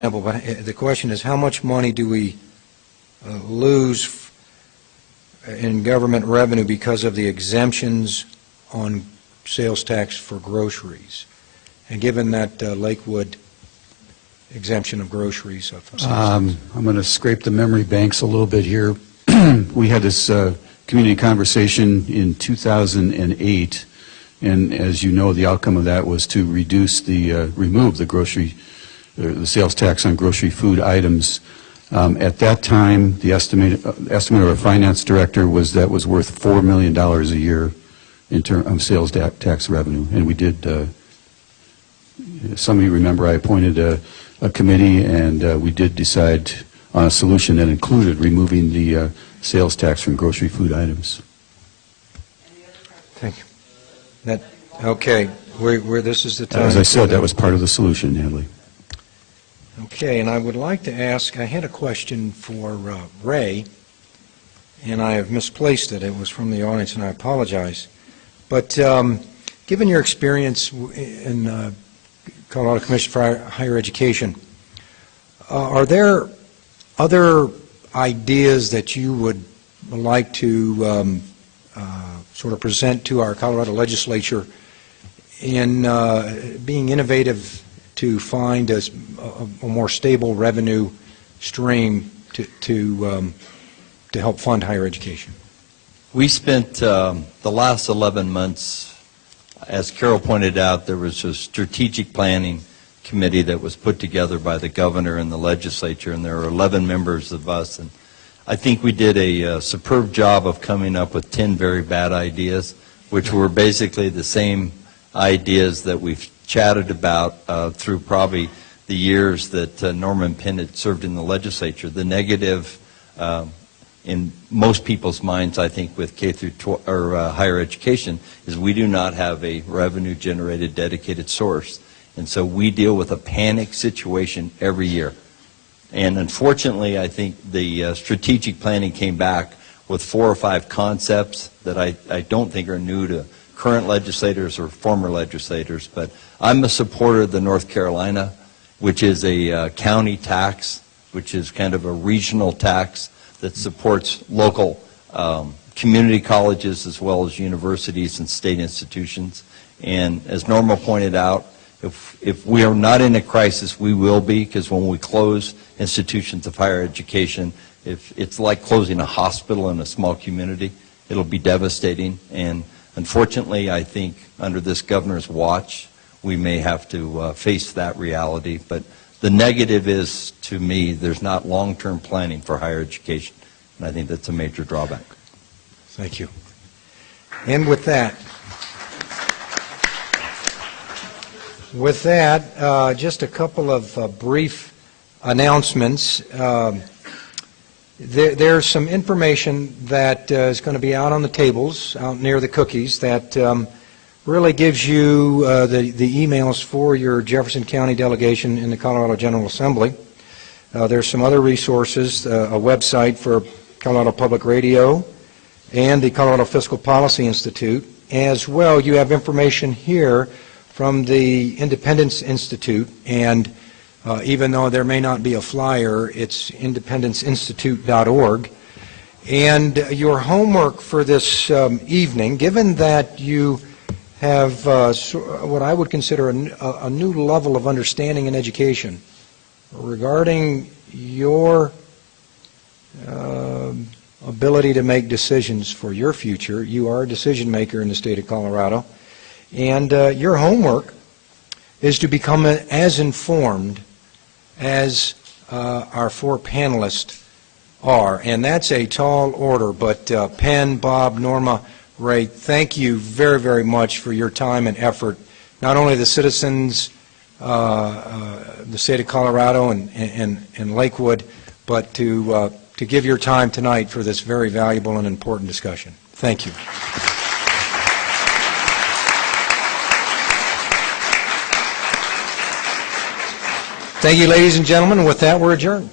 But the question is, how much money do we lose in government revenue because of the exemptions on sales tax for groceries? And given that Lakewood exemption of groceries of sales tax. I'm going to scrape the memory banks a little bit here. We had this community conversation in 2008, and as you know, the outcome of that was to reduce remove the sales tax on grocery food items. At that time, the estimate of our finance director was that was worth $4 million a year in terms of sales tax revenue. And we did, some of you remember I appointed a committee, and we did decide on a solution that included removing the sales tax from grocery food items. Thank you. Okay, this is the time. As I said, that was part of the solution, Natalie. Okay, and I would like to ask, I had a question for Ray, and I have misplaced it. It was from the audience, and I apologize. But given your experience in Colorado Commission for Higher Education, are there other ideas that you would like to sort of present to our Colorado legislature in being innovative to find a more stable revenue stream to help fund higher education? We spent the last 11 months, as Carol pointed out, there was a strategic planning committee that was put together by the governor and the legislature, and there are 11 members of us. And I think we did a superb job of coming up with 10 very bad ideas, which were basically the same ideas that we've chatted about through probably the years that Norman Penn had served in the legislature. The negative in most people's minds, I think, with K through 12 or higher education, is we do not have a revenue-generated dedicated source, and so we deal with a panic situation every year. And unfortunately, I think the strategic planning came back with 4 or 5 concepts that I don't think are new to current legislators or former legislators, but I'm a supporter of the North Carolina, which is a county tax, which is kind of a regional tax that supports local community colleges as well as universities and state institutions. And as Norma pointed out, if we are not in a crisis, we will be, because when we close institutions of higher education, it's like closing a hospital in a small community. It'll be devastating, and unfortunately, I think under this governor's watch, we may have to face that reality. But the negative is, to me, there's not long-term planning for higher education, and I think that's a major drawback. Thank you. And with that, just a couple of brief announcements. There's some information that is going to be out on the tables, out near the cookies, that really gives you the emails for your Jefferson County delegation in the Colorado General Assembly. There's some other resources, a website for Colorado Public Radio and the Colorado Fiscal Policy Institute. As well, you have information here from the Independence Institute, and even though there may not be a flyer, it's independenceinstitute.org. And your homework for this evening, given that you have what I would consider a new level of understanding in education regarding your ability to make decisions for your future. You are a decision maker in the state of Colorado, and your homework is to become as informed as our 4 panelists are, and that's a tall order. But Penn, Bob, Norma, Ray, thank you very, very much for your time and effort, not only the citizens, the state of Colorado and Lakewood, but to give your time tonight for this very valuable and important discussion. Thank you. Thank you, ladies and gentlemen. With that, we're adjourned.